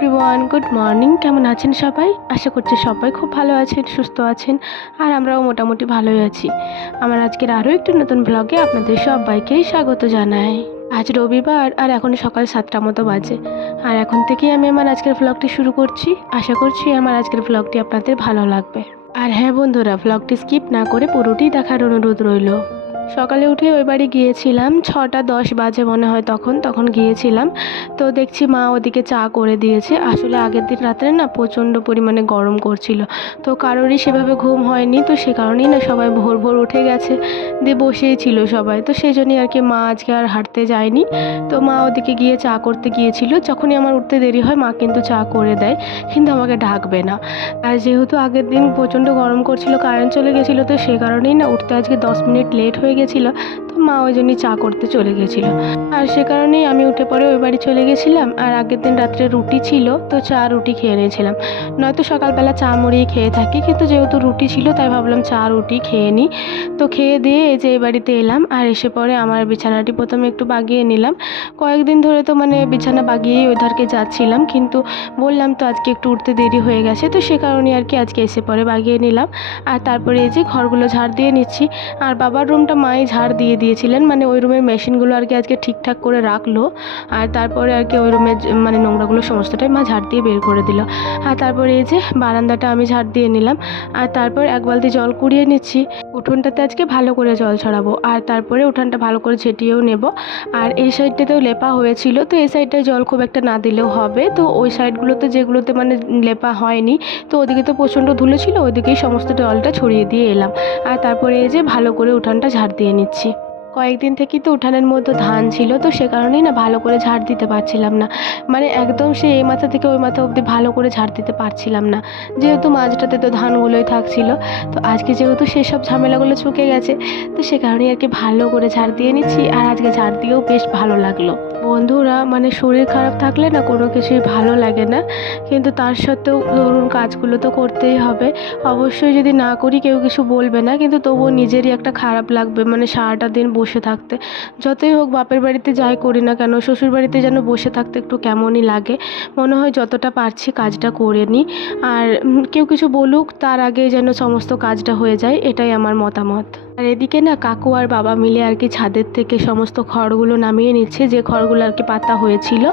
Everyone good morning কেমন আছেন সবাই? আশা করছি সবাই খুব ভালো আছেন, সুস্থ আছেন, আর আমরাও মোটামুটি ভালোই আছি। আমার আজকের আরও একটি নতুন ব্লগে আপনাদের সবাইকেই স্বাগত জানাই। আজ রবিবার, আর এখন সকাল সাতটা মতো বাজে। আর এখন থেকেই আমি আমার আজকের ব্লগটি শুরু করছি। আশা করছি আমার আজকের ব্লগটি আপনাদের ভালো লাগবে। আর হ্যাঁ বন্ধুরা ব্লগটি স্কিপ না করে পুরোটি দেখার অনুরোধ রইল। সকালে উঠে ওই বাড়ি গিয়েছিলাম, ছটা দশ বাজে মনে হয় তখন তখন গিয়েছিলাম। তো দেখছি মা ওদিকে চা করে দিয়েছে। আসলে আগের দিন রাত্রে না প্রচণ্ড পরিমাণে গরম করছিল। তো কারোরই সেভাবে ঘুম হয়নি, তো সে কারণেই না সবাই ভোর ভোর উঠে গেছে। দিয়ে বসেই ছিল সবাই। তো সেই জন্যই আর কি মা আজকে আর হাঁটতে যায়নি। তো মা ওদিকে গিয়ে চা করতে গিয়েছিল। যখনই আমার উঠতে দেরি হয়, মা কিন্তু চা করে দেয়। কিন্তু আমাকে ডাকবে না। আর যেহেতু আগের দিন প্রচণ্ড গরম করছিল, কারেন্ট চলে গেছিল, তো সে কারণেই না উঠতে আজকে দশ মিনিট লেট হয়ে গেছিল তো মা ওই জন্যই চা করতে চলে গেছিল। আর সে কারণেই আমি উঠে পরে ওই বাড়ি চলে গেছিলাম। আর আগের দিন রাত্রে রুটি ছিল, তো চা রুটি খেয়ে নিয়েছিলাম। নয়তো সকালবেলা চা মুড়িয়ে খেয়ে থাকি, কিন্তু যেহেতু রুটি ছিল, তাই ভাবলাম চা রুটি খেয়ে নিই। তো খেয়ে দিয়ে এই যে এই বাড়িতে এলাম, আর এসে পরে আমার বিছানাটি প্রথমে একটু বাগিয়ে নিলাম। কয়েকদিন ধরে তো মানে বিছানা বাগিয়েই ওই ধারকে যাচ্ছিলাম, কিন্তু বললাম তো আজকে একটু উঠতে দেরি হয়ে গেছে, তো সে কারণে আর কি আজকে এসে পরে বাগিয়ে নিলাম। আর তারপরে এই যে ঘরগুলো ঝাড় দিয়ে নিচ্ছি, আর বাবার রুমটা মাই ঝাড় দিয়ে দিয়েছিলেন মানে ওই রুমের মেশিনগুলো আর কি আজকে ঠিকঠাক করে রাখল। আর তারপরে আর কি ওই রুমের মানে নোংরাগুলো সমস্তটাই মা ঝাড় দিয়ে বের করে দিল। আর তারপরে এই যে বারান্দাটা আমি ঝাড় দিয়ে নিলাম। আর তারপর এক বালতি জল কুড়িয়ে নিচ্ছি। উঠোনটাতে আজকে ভালো করে জল ছড়াবো। আর তারপরে উঠানটা ভালো করে ছেটিয়েও নেব। আর এই সাইডটাতেও লেপা হয়েছিল, তো এই সাইডটায় জল খুব একটা না দিলেও হবে। তো ওই সাইডগুলোতে যেগুলোতে মানে লেপা হয়নি, তো ওদিকে তো প্রচণ্ড ধুলো ছিল ওদিকেই সমস্ত জলটা ছড়িয়ে দিয়ে এলাম। আর তারপরে এই যে ভালো করে উঠানটা ঝাড় দিয়ে নিচ্ছি। কয়েকদিন থেকেই তো উঠানের মধ্যে ধান ছিল, তো সে কারণেই না ভালো করে ঝাড় দিতে পারছিলাম না। মানে একদম সে এই মাথা থেকে ওই মাথা অবধি ভালো করে ঝাড় দিতে পারছিলাম না। যেহেতু মাঝটাতে তো ধানগুলোই থাকছিল, তো আজকে যেহেতু সেসব ঝামেলাগুলো চুকে গেছে, তো সে কারণেই আর কি ভালো করে ঝাড় দিয়ে নিচ্ছি, আর আজকে ঝাড় দিয়েও বেশ ভালো লাগল। বন্ধুরা মানে শরীর খারাপ থাকলে না কোনো কিছুই ভালো লাগে না, কিন্তু তার সত্ত্বেও ধরুন কাজগুলো তো করতেই হবে। অবশ্যই যদি না করি কেউ কিছু বলবে না, কিন্তু তবুও নিজেরই একটা খারাপ লাগবে মানে সারাটা দিন বসে থাকতে। যতই হোক বাপের বাড়িতে যাই করি না কেন, শ্বশুর বাড়িতে যেন বসে থাকতে একটু কেমনই লাগে। মনে হয় যতটা পারছি কাজটা করে নিই। আর কেউ কিছু বলুক, তার আগে যেন সমস্ত কাজটা হয়ে যায়, এটাই আমার মতামত। আর এদিকে না কাকু আর বাবা মিলে আর কি ছাদের থেকে সমস্ত খড়গুলো নামিয়ে নিচ্ছে, যে খড়গুলো আর কি পাতা হয়েছিল।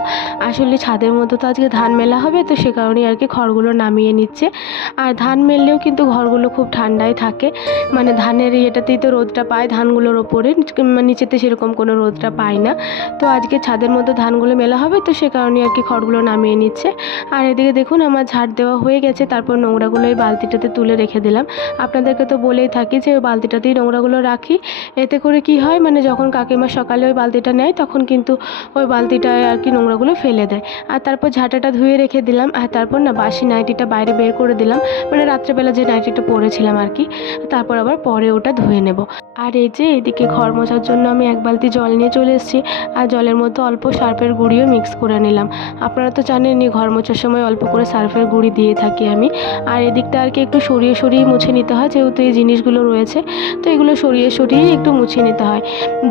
আসলে ছাদের মধ্যে তো আজকে ধান মেলা হবে, তো সে কারণেই আর কি খড়গুলো নামিয়ে নিচ্ছে। আর ধান মেললেও কিন্তু ঘরগুলো খুব ঠান্ডায় থাকে। মানে ধানের ইয়েটাতেই তো রোদটা পায়, ধানগুলোর ওপরে। নিচেতে সেরকম কোনো রোদটা পায় না। তো আজকে ছাদের মধ্যে ধানগুলো মেলা হবে, তো সে কারণে আর কি খড়গুলো নামিয়ে নিচ্ছে। আর এদিকে দেখুন আমার ঝাড় দেওয়া হয়ে গেছে, তারপর নোংরাগুলো এই বালতিটাতে তুলে রেখে দিলাম। আপনাদেরকে তো বলেই থাকি যে ওই বালতিটাতেই নোংরাগুলো রাখি। এতে করে কি হয় মানে যখন কাকিমা সকালে ওই বালতিটা নেয়, তখন কিন্তু ওই বালতিটায় আর কি নোংরাগুলো ফেলে দেয়। আর তারপর ঝাঁটাটা ধুয়ে রেখে দিলাম, আর তারপর না বাসি নাইটিটা বাইরে বের করে দিলাম মানে রাত্রেবেলা যে নাইটিটা পরেছিলাম আর কি, তারপর আবার পরে ওটা ধুয়ে নেব। আর এই যে এদিকে ঘর মোছার জন্য আমি এক বালতি জল নিয়ে চলে এসেছি, আর জলের মধ্যে অল্প সার্ফের গুঁড়িও মিক্স করে নিলাম। আপনারা তো জানেনই, ঘর মোছার সময় অল্প করে সার্ফের গুঁড়ি দিয়ে থাকি আমি। আর এদিকটা আর কি একটু সরিয়ে সরিয়ে মুছে নিতে হয়, যেহেতু এই জিনিসগুলো রয়েছে। তো এগুলো সরিয়ে সরিয়েই একটু মুছে নিতে হয়।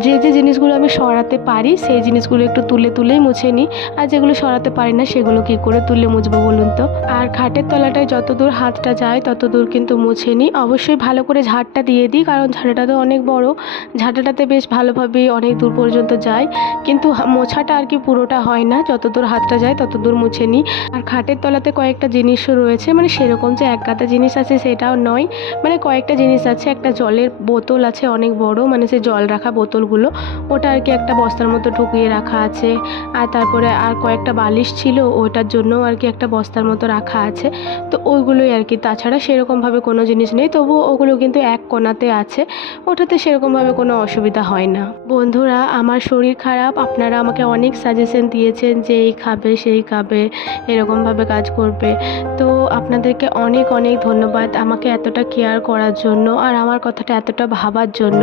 যে যে জিনিসগুলো আমি সরাতে পারি সেই জিনিসগুলো একটু তুলে তুলেই মুছে নিই। আর যেগুলো সরাতে পারি না সেগুলো কী করে তুলে মুছবো বলুন তো? আর খাটের তলাটায় যত দূর হাতটা যায় তত দূর কিন্তু মুছে নিই। অবশ্যই ভালো করে ঝাড়টা দিয়ে দিই কারণ ঝাড়াটা তো অনেক বড়। ঝাঁটাটাতে বেশ ভালোভাবে অনেক দূর পর্যন্ত যায়। কিন্তু মোছাটা আর কি পুরোটা হয় না। যত দূর হাতটা যায় তত দূর মুছে নিই। আর খাটের তলাতে কয়েকটা জিনিসও রয়েছে। মানে সেরকম যে এক গাদা জিনিস আছে সেটাও নয়। মানে কয়েকটা জিনিস আছে একটা জলের বোতল আছে, অনেক বড় মানে সে জল রাখা বোতলগুলো। ওটা আর কি একটা বস্তার মতো ঢুকিয়ে রাখা আছে। আর তারপরে আর কয়েকটা বালিশ ছিল ওটার জন্যও আর কি একটা বস্তার মতো রাখা আছে। তো ওইগুলোই আর কি। তাছাড়া সেরকমভাবে কোনো জিনিস নেই তবুও ওগুলো কিন্তু এক কোণাতে আছে। ওটাতে সেরকমভাবে কোনো অসুবিধা হয় না। বন্ধুরা, আমার শরীর খারাপ, আপনারা আমাকে অনেক সাজেশন দিয়েছেন যে এই খাবে, সেই খাবে, এরকমভাবে কাজ করবে। তো আপনাদেরকে অনেক অনেক ধন্যবাদ আমাকে এতটা কেয়ার করার জন্য। আর আমার কথাটা এতটা ভাবার জন্য।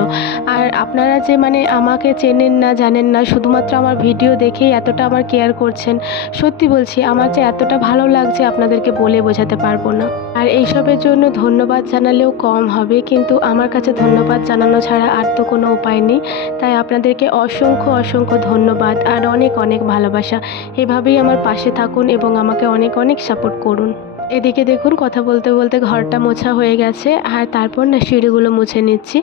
আর আপনারা যে মানে আমাকে চেনেন না, জানেন না, শুধুমাত্র আমার ভিডিও দেখেই এতটা আমার কেয়ার করছেন, সত্যি বলছি আমার যে এতটা ভালো লাগছে আপনাদেরকে বলে বোঝাতে পারব না। আর এইসবের জন্য ধন্যবাদ জানালেও কম হবে, কিন্তু আমার কাছে ধন্যবাদ জানানো ছাড়া আর তো কোনো উপায় নেই। তাই আপনাদেরকে অসংখ্য অসংখ্য ধন্যবাদ আর অনেক অনেক ভালোবাসা। এভাবেই আমার পাশে থাকুন এবং আমাকে অনেক অনেক সাপোর্ট করুন। এদিকে দেখুন, কথা বলতে বলতে ঘরটা মোছা হয়ে গেছে, আর তারপর না সিঁড়িগুলো মুছে নিচ্ছি।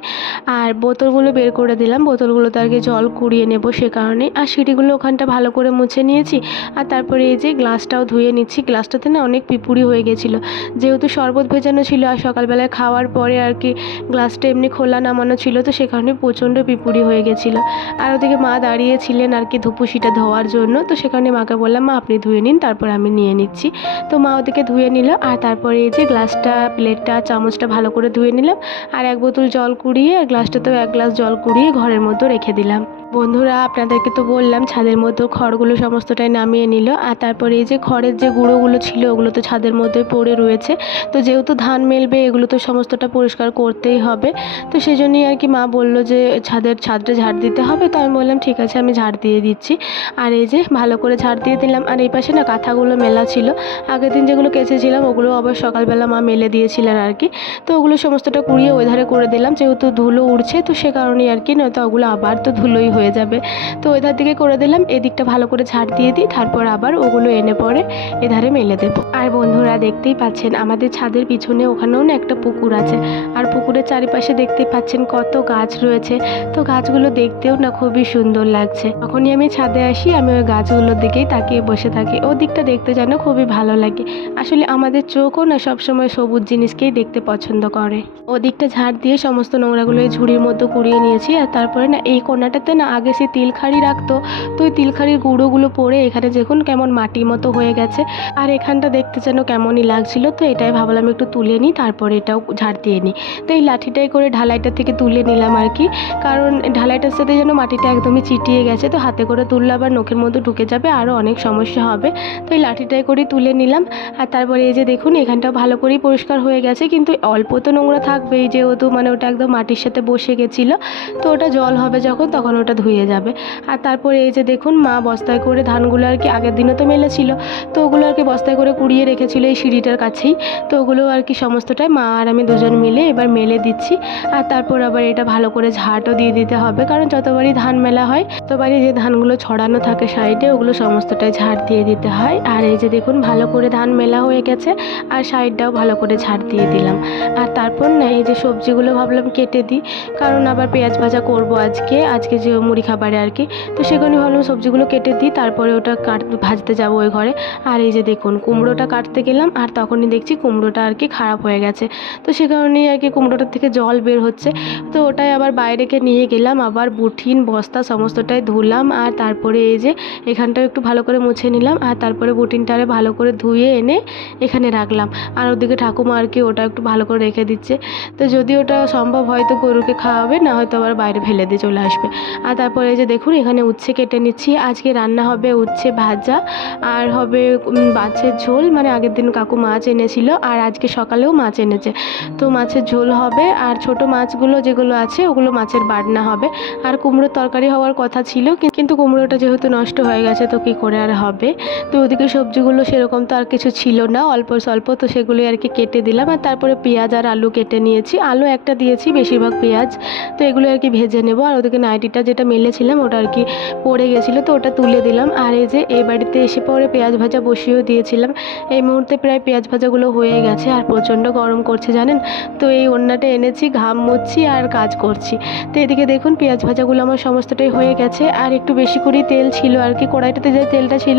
আর বোতলগুলো বের করে দিলাম, বোতলগুলোতে আর কি জল কুড়িয়ে নেব সে কারণে। আর সিঁড়িগুলো ওখানটা ভালো করে মুছে নিয়েছি, আর তারপরে এই যে গ্লাসটাও ধুয়ে নিচ্ছি। গ্লাসটাতে না অনেক পিপুড়ি হয়ে গেছিল। যেহেতু শরবত ভেজানো ছিল, আর সকালবেলায় খাওয়ার পরে আর কি গ্লাসটা এমনি খোলা নামানো ছিল, তো সে কারণে প্রচণ্ড পিপুড়ি হয়ে গেছিল। আর ওদিকে মা দাঁড়িয়েছিলেন আর কি ধুপুসিটা ধোয়ার জন্য, তো সেখানে মাকে বললাম, মা, আপনি ধুয়ে নিন, তারপর আমি নিয়ে নিচ্ছি। তো মা ওদিকে ধুয়ে নিল আর তারপরে এই যে গ্লাসটা, প্লেটটা, চামচটা ভালো করে ধুয়ে নিলাম আর এক বোতল জল কুড়িয়ে, আর গ্লাসটাতেও এক গ্লাস জল কুড়িয়ে ঘরের মধ্যে রেখে দিলাম। বন্ধুরা, আপনাদেরকে তো বললাম, ছাদের মধ্যে খড়গুলো সমস্তটাই নামিয়ে নিল। আর তারপরে এই যে খড়ের যে গুঁড়োগুলো ছিল, ওগুলো তো ছাদের মধ্যে পড়ে রয়েছে। তো যেহেতু ধান মেলবে, এগুলো তো সমস্তটা পরিষ্কার করতেই হবে। তো সেই জন্যই আর কি মা বলল যে, ছাদের ছাদটা ঝাড় দিতে হবে। তো আমি বললাম, ঠিক আছে, আমি ঝাড় দিয়ে দিচ্ছি। আর এই যে ভালো করে ঝাড় দিয়ে দিলাম। আর এই পাশে না কাঁথাগুলো মেলা ছিল। আগের দিন যেগুলো কেচেছিলাম, ওগুলো আবার সকালবেলা মা মেলে দিয়েছিলেন আর কি। তো ওগুলো সমস্তটা কুড়িয়ে ওই ধারে করে দিলাম। যেহেতু ধুলো উড়ছে, তো সে কারণেই আর কি, নয়তো ওগুলো আবার তো ধুলোই হয়ে যাবে। তো ওই ধার দিকে করে দিলাম, এদিকটা ভালো করে ঝাড় দিয়ে দিই, তারপর আবার ওগুলো এনে পরে এধারে মেলে দেবো। আর বন্ধুরা দেখতেই পাচ্ছেন, আমাদের ছাদের পিছনে ওখানেও না একটা পুকুর আছে। আর পুকুরের চারিপাশে দেখতেই পাচ্ছেন কত গাছ রয়েছে। তো গাছগুলো দেখতেও না খুবই সুন্দর লাগছে। যখনই আমি ছাদে আসি, আমি ওই গাছগুলোর দিকেই তাকিয়ে বসে থাকি। ও দিকটা দেখতে যেন খুবই ভালো লাগে। আসলে আমাদের চোখও না সবসময় সবুজ জিনিসকেই দেখতে পছন্দ করে। ওদিকটা ঝাড় দিয়ে সমস্ত নোংরাগুলো এই ঝুড়ির মধ্যে কুড়িয়ে নিয়েছি, আর তারপরে না এই কোনাটাতে না আগে সে তিলখাড়ি রাখতো। তো ওই তিলখাড়ির গুঁড়োগুলো পড়ে এখানে দেখুন কেমন মাটির মতো হয়ে গেছে। আর এখানটা দেখতে যেন কেমনই লাগছিল, তো এটাই ভাবলাম একটু তুলে নিই, তারপরে এটাও ঝাড় দিয়ে নিই। তো এই লাঠিটাই করে ঢালাইটা থেকে তুলে নিলাম আর কি। কারণ ঢালাইটার সাথে যেন মাটিটা একদমই চিটিয়ে গেছে, তো হাতে করে তুললে আবার নখের মধ্যে ঢুকে যাবে, আরও অনেক সমস্যা হবে। তো এই লাঠিটাই করে তুলে নিলাম। আর তারপরে এই যে দেখুন, এখানটাও ভালো করেই পরিষ্কার হয়ে গেছে, কিন্তু অল্প তো নোংরা থাকবেই, যেহেতু মানে ওটা একদম মাটির সাথে বসে গেছিল। তো ওটা জল হবে যখন, তখন ওটা ধুয়ে যাবে। আর তারপরে এই যে দেখুন, মা বস্তায় করে ধানগুলো আর কি আগের দিনও তো মেলেছিল। তো ওগুলো আর কি বস্তায় করে কুড়িয়ে রেখেছিল এই সিঁড়িটার কাছেই। তো ওগুলো আর কি সমস্তটাই মা আর আমি দুজন মিলে এবার মেলে দিচ্ছি। আর তারপর আবার এটা ভালো করে ঝাঁটও দিয়ে দিতে হবে, কারণ যতবারই ধান মেলা হয়, ততবারই যে ধানগুলো ছড়ানো থাকে সাইডে, ওগুলো সমস্তটাই ঝাড় দিয়ে দিতে হয়। আর এই যে দেখুন, ভালো করে ধান মেলা হয়ে গেছে, আর সাইডটাও ভালো করে ঝাড় দিয়ে দিলাম। আর তারপর না, এই যে সবজিগুলো ভাবলাম কেটে দিই, কারণ আবার পেঁয়াজ ভাজা করব আজকে। আজকে যে মুড়ি খাবারে আর কি। তো সেখানে ভাবলাম সবজিগুলো কেটে দিই তারপরে ওটা কাট ভাজতে যাব ওই ঘরে। আর এই যে দেখুন কুমড়োটা কাটতে গেলাম আর তখনই দেখছি কুমড়োটা আর কি খারাপ হয়ে গেছে। তো সে কারণেই আর কি কুমড়োটার থেকে জল বের হচ্ছে। তো ওটাই আবার বাইরেকে নিয়ে গেলাম আবার বুঠিন বস্তা সমস্তটাই ধুলাম আর তারপরে এই যে এখানটাও একটু ভালো করে মুছে নিলাম আর তারপরে বুটিনটারে ভালো করে ধুয়ে এনে এখানে রাখলাম। আর ওদিকে ঠাকুমা আর কি ওটা একটু ভালো করে রেখে দিচ্ছে। তো যদি ওটা সম্ভব হয় তো গরুকে খাওয়াবে না হয়তো আবার বাইরে ফেলে দিয়ে চলে আসবে। আর তারপরে যে দেখুন, এখানে উচ্ছে কেটে নিচ্ছি। আজকে রান্না হবে উচ্ছে ভাজা আর হবে মাছের ঝোল। মানে আগের দিন কাকু মাছ এনেছিল আর আজকে সকালেও মাছ এনেছে। তো মাছের ঝোল হবে আর ছোট মাছগুলো যেগুলো আছে, ওগুলো মাছের বাটনা হবে। আর কুমড়োর তরকারি হওয়ার কথা ছিল, কিন- কিন্তু কুমড়োটা যেহেতু নষ্ট হয়ে গেছে, তো কী করে আর হবে? তো ওদিকে সবজিগুলো সেরকম তো আর কিছু ছিল না, অল্প স্বল্প। তো সেগুলোই আর কি কেটে দিলাম। আর তারপরে পেঁয়াজ আর আলু কেটে নিয়েছি। আলু একটা দিয়েছি, বেশিরভাগ পেঁয়াজ। তো এগুলো আর কি ভেজে নেব। আর ওদিকে নাইটিটা যেটা মেলেছিলাম, ওটা আর কি পড়ে গেছিল, তো ওটা তুলে দিলাম। আর এই যে এই বাড়িতে এসে পরে পেঁয়াজ ভাজা বসিয়েও দিয়েছিলাম। এই মুহূর্তে প্রায় পেঁয়াজ ভাজাগুলো হয়ে গেছে আর প্রচণ্ড গরম করছে, জানেন? তো এই ওড়নাটা এনেছি, ঘাম মুছছি আর কাজ করছি। তো এদিকে দেখুন, পেঁয়াজ ভাজাগুলো আমার সমস্তটাই হয়ে গেছে। আর একটু বেশি করেই তেল ছিল আর কি, কড়াইটাতে যে তেলটা ছিল,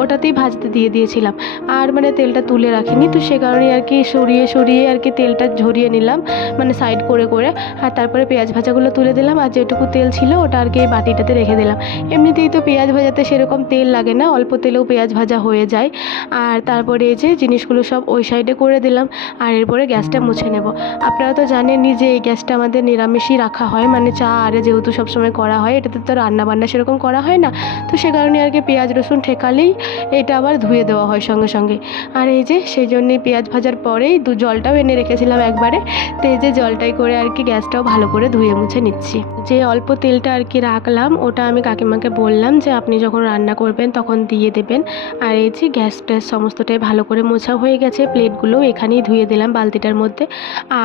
ওটাতেই ভাজতে দিয়ে দিয়েছিলাম। আর মানে তেলটা তুলে রাখিনি, তো সে কারণে আর কি সরিয়ে সরিয়ে আর কি তেলটা ঝরিয়ে নিলাম মানে সাইড করে করে। আর তারপরে পেঁয়াজ ভাজাগুলো তুলে দিলাম, আর যেটুকু তেল ছিল ওটা ওটা আর কি বাটিটাতে রেখে দিলাম। এমনিতেই তো পেঁয়াজ ভাজাতে সেরকম তেল লাগে না, অল্প তেলেও পেঁয়াজ ভাজা হয়ে যায়। আর তারপরে এই যে জিনিসগুলো সব ওই সাইডে করে দিলাম, আর এরপরে গ্যাসটা মুছে নেব। আপনারা তো জানেনই যে এই গ্যাসটা আমাদের নিরামিষই রাখা হয় মানে চা আরে যেহেতু সবসময় করা হয়, এটাতে তো রান্না বান্না সেরকম করা হয় না। তো সে কারণে আর কি পেঁয়াজ, রসুন ঠেকালেই এটা আবার ধুয়ে দেওয়া হয় সঙ্গে সঙ্গে। আর এই যে সেই জন্যই পেঁয়াজ ভাজার পরেই দু জলটাও এনে রেখেছিলাম একবারে। তো এই যে জলটাই করে আর কি গ্যাসটাও ভালো করে ধুয়ে মুছে নিচ্ছি। যে অল্প তেলটা আর কি রাখলাম, ওটা আমি কাকিমাকে বললাম যে আপনি যখন রান্না করবেন তখন দিয়ে দেবেন। আর এই যে গ্যাস ট্যাস সমস্তটাই ভালো করে মোছা হয়ে গেছে প্লেটগুলোও এখানেই ধুয়ে দিলাম বালতিটার মধ্যে।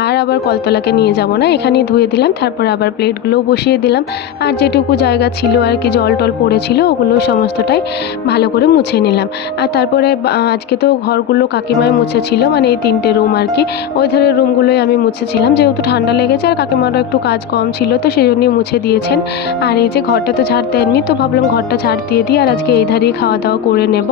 আর আবার কলতলাকে নিয়ে যাব না, এখানেই ধুয়ে দিলাম, তারপর আবার প্লেটগুলোও বসিয়ে দিলাম। আর যেটুকু জায়গা ছিল আর কি, জল টল পড়েছিল, ওগুলো সমস্তটাই ভালো করে মুছে নিলাম। আর তারপরে আজকে তো ঘরগুলো কাকিমাই মুছেছিল মানে এই তিনটে রুম আর কি, ওই ধরনের রুমগুলোই আমি মুছেছিলাম। যেহেতু ঠান্ডা লেগেছে আর কাকিমারও একটু কাজ কম ছিল, তো সেই জন্যই মুছে দিয়েছেন। আর এই যে ঘরটা তো ঝাড় দেননি তো ভাবলাম ঘরটা ঝাড় দিয়ে দিই, আর আজকে এই ধারেই খাওয়া দাওয়া করে নেব।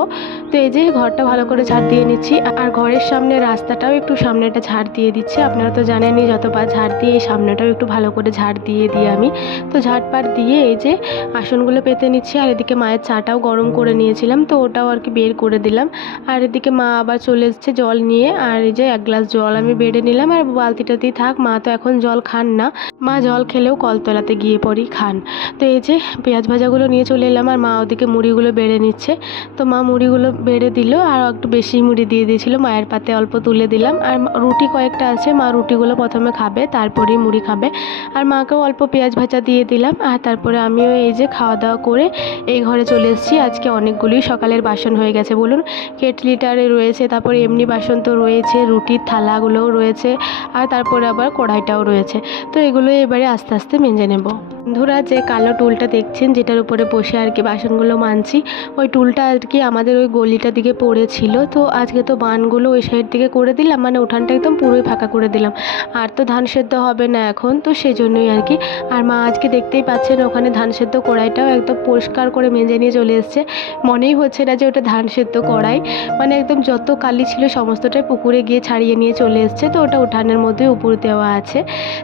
তো এই যে ঘরটা ভালো করে ঝাড় দিয়ে নিচ্ছি, আর ঘরের সামনে রাস্তাটাও একটু সামনেটা ঝাড় দিয়ে দিচ্ছি। আপনারা তো জানেনই, যতবার ঝাড় দিয়ে এই সামনেটাও একটু ভালো করে ঝাড় দিয়ে দিই আমি। তো ঝাড়পাট দিয়ে এই যে আসনগুলো পেতে নিচ্ছি, আর এদিকে মায়ের চাটাও গরম করে নিয়েছিলাম, তো ওটাও আর কি বের করে দিলাম। আর এদিকে মা আবার চলে এসছে জল নিয়ে, আর এই যে এক গ্লাস জল আমি বেড়ে নিলাম, আর বালতিটাতেই থাক, মা তো এখন জল খান না। মা জল খেলেও কলতলাতে গিয়ে পড়ি খান। তো এই যে পেঁয়াজ ভাজাগুলো নিয়ে চলে এলাম আর মা ওদিকে মুড়িগুলো বেড়ে নিচ্ছে। তো মা মুড়িগুলো বেড়ে দিল আর একটু বেশি মুড়ি দিয়ে দিয়েছিল। মায়ের পাতে অল্প তুলে দিলাম। আর রুটি কয়েকটা আছে, মা রুটিগুলো প্রথমে খাবে, তারপরেই মুড়ি খাবে। আর মাকেও অল্প পেঁয়াজ ভাজা দিয়ে দিলাম। আর তারপরে আমিও এই যে খাওয়া দাওয়া করে এই ঘরে চলে এসেছি। আজকে অনেকগুলোই সকালের বাসন হয়ে গেছে, বলুন। কেটলিটারে রয়েছে, তারপরে এমনি বাসন তো রয়েছে, রুটির থালাগুলোও রয়েছে, আর তারপরে আবার কড়াইটাও রয়েছে। তো এগুলো এবারে আস্তে আস্তে মেজে নেব। বন্ধুরা, যে কালো টুলটা দেখছেন, যেটার উপরে বসে আর কি বাসনগুলো মানছি, ওই টুলটা আর কি আমাদের ওই গলিটার দিকে পড়েছিল। তো আজকে তো বানগুলো ওই সাইড দিকে করে দিলাম মানে উঠানটা একদম পুরোই ফাঁকা করে দিলাম। আর তো ধান সেদ্ধ হবে না এখন, তো সেই জন্যই আর কি। আর মা আজকে দেখতেই পাচ্ছেন, ওখানে ধান সেদ্ধ কড়াইটাও একদম পরিষ্কার করে মেজে নিয়ে চলে এসছে। মনেই হচ্ছে না যে ওটা ধান সেদ্ধ কড়াই। মানে একদম যত কালি ছিল সমস্তটাই পুকুরে গিয়ে ছাড়িয়ে নিয়ে চলে এসছে, তো ওটা উঠানের মধ্যে উপর দেওয়া আছে।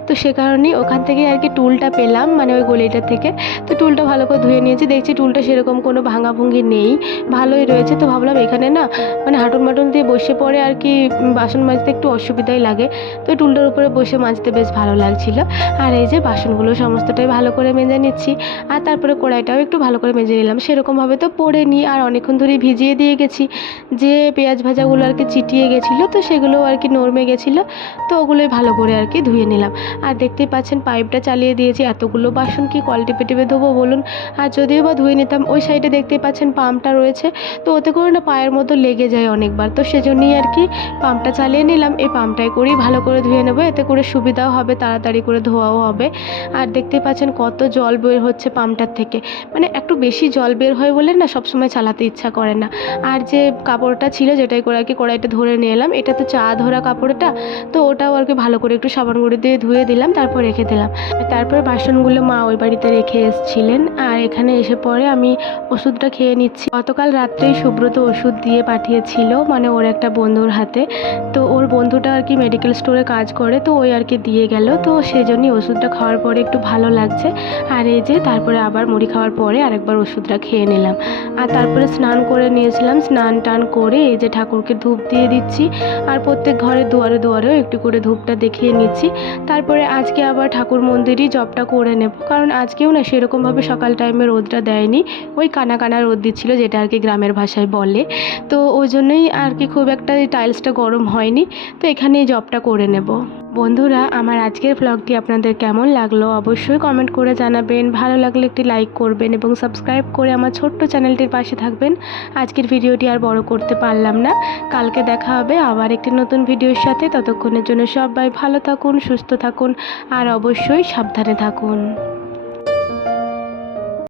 তো সে কারণেই ওখান থেকে আর কি টুলটা পেলাম মানে ওই গলিটা থেকে। তো টুলটা ভালো করে ধুয়ে নিয়েছি। দেখছি টুলটা সেরকম কোনো ভাঙাভুঙ্গি নেই। ভালোই রয়েছে। তো ভাবলাম এখানে না মানে হাঁটুন মাটুন দিয়ে বসে পড়ে আর কি বাসন মাজতে একটু অসুবিধাই লাগে। তো টুলটার উপরে বসে মাজতে বেশ ভালো লাগছিল। আর এই যে বাসনগুলো সমস্তটাই ভালো করে মেজে নিচ্ছি। আর তারপরে কড়াইটাও একটু ভালো করে মেজে নিলাম। সেরকমভাবে তো পড়ে নিই আর অনেকক্ষণ ধরেই ভিজিয়ে দিয়ে গেছি। যে পেঁয়াজ ভাজাগুলো আর কি চিটিয়ে গেছিল, তো সেগুলো আর কি নরমে গেছিল। তো ওগুলোই ভালো করে আর কি ধুয়ে নিলাম। আর দেখতেই পাচ্ছেন, পাইপটা চালিয়ে দিয়েছি। এতগুলো বাসন কি কল টিপে টিপে ধোবো বলুন। আর যদিও বা ধুয়ে নিতাম, ওই সাইডে দেখতেই পাচ্ছেন পাম্পটা রয়েছে। তো ওতে করে না পায়ের মতো লেগে যায় অনেকবার। তো সেজন্যই আর কি পাম্পটা চালিয়ে নিলাম। এই পাম্পটাই করেই ভালো করে ধুয়ে নেব। এতে করে সুবিধাও হবে, তাড়াতাড়ি করে ধোয়াও হবে। আর দেখতেই পাচ্ছেন কত জল বের হচ্ছে পাম্পটার থেকে। মানে একটু বেশি জল বের হয় বলে না সবসময় চালাতে ইচ্ছা করে না। আর যে কাপড়টা ছিল যেটাই করে আর কি কড়াইটা ধরে নিয়ে এলাম, এটা তো চা ধরা কাপড়টা। তো ওটাও আর কি ভালো করে একটু সাবান গুঁড়ো দিয়ে ধুয়ে দিলাম, তারপর রেখে দিলাম। তারপর বাসনগুলো মা ওই বাড়িতে রেখে এসেছিলেন আর এখানে এসে পরে আমি ওষুধটা খেয়ে নিচ্ছি। গতকাল রাত্রেই সুব্রত ওষুধ দিয়ে পাঠিয়েছিল মানে ওর একটা বন্ধুর হাতে। তো ওর বন্ধুটা আর কি মেডিকেল স্টোরে কাজ করে, তো ওই আর কি দিয়ে গেল। তো সেই জন্যই ওষুধটা খাওয়ার পরে একটু ভালো লাগছে। আর এই যে তারপরে আবার মুড়ি খাওয়ার পরে আরেকবার ওষুধটা খেয়ে নিলাম। আর তারপরে স্নান করে নিয়েছিলাম, স্নান টান করে এই যে ঠাকুরকে ধূপ দিয়ে দিচ্ছি। আর প্রত্যেক ঘরে দুয়ারে দুয়ারেও একটু করে ধূপটা দেখিয়ে নিচ্ছি। তারপরে আজকে আবার ঠাকুর মন্দিরই জবটা করে নেব। কারণ আজকেও না সেরকমভাবে সকাল টাইমে রোদটা দেয়নি। ওই কানা কানা রোদ দিচ্ছিল যেটা আর কি গ্রামের ভাষায় বলে। তো ওই জন্যই আর কি খুব একটা টাইলসটা গরম হয়নি। তো এখানেই জবটা করে নেব। বন্ধুরা, আমার আজকের ব্লগটি আপনাদের কেমন লাগল অবশ্যই কমেন্ট করে জানাবেন। ভালো লাগলে একটি লাইক করবেন এবং সাবস্ক্রাইব করে আমার ছোট্ট চ্যানেলটির পাশে থাকবেন। আজকের ভিডিওটি আর বড় করতে পারলাম না। কালকে দেখা হবে আবার একটি নতুন ভিডিওর সাথে। ততক্ষণের জন্য সবাই ভালো থাকুন, সুস্থ থাকুন, আর অবশ্যই সাবধানে থাকুন।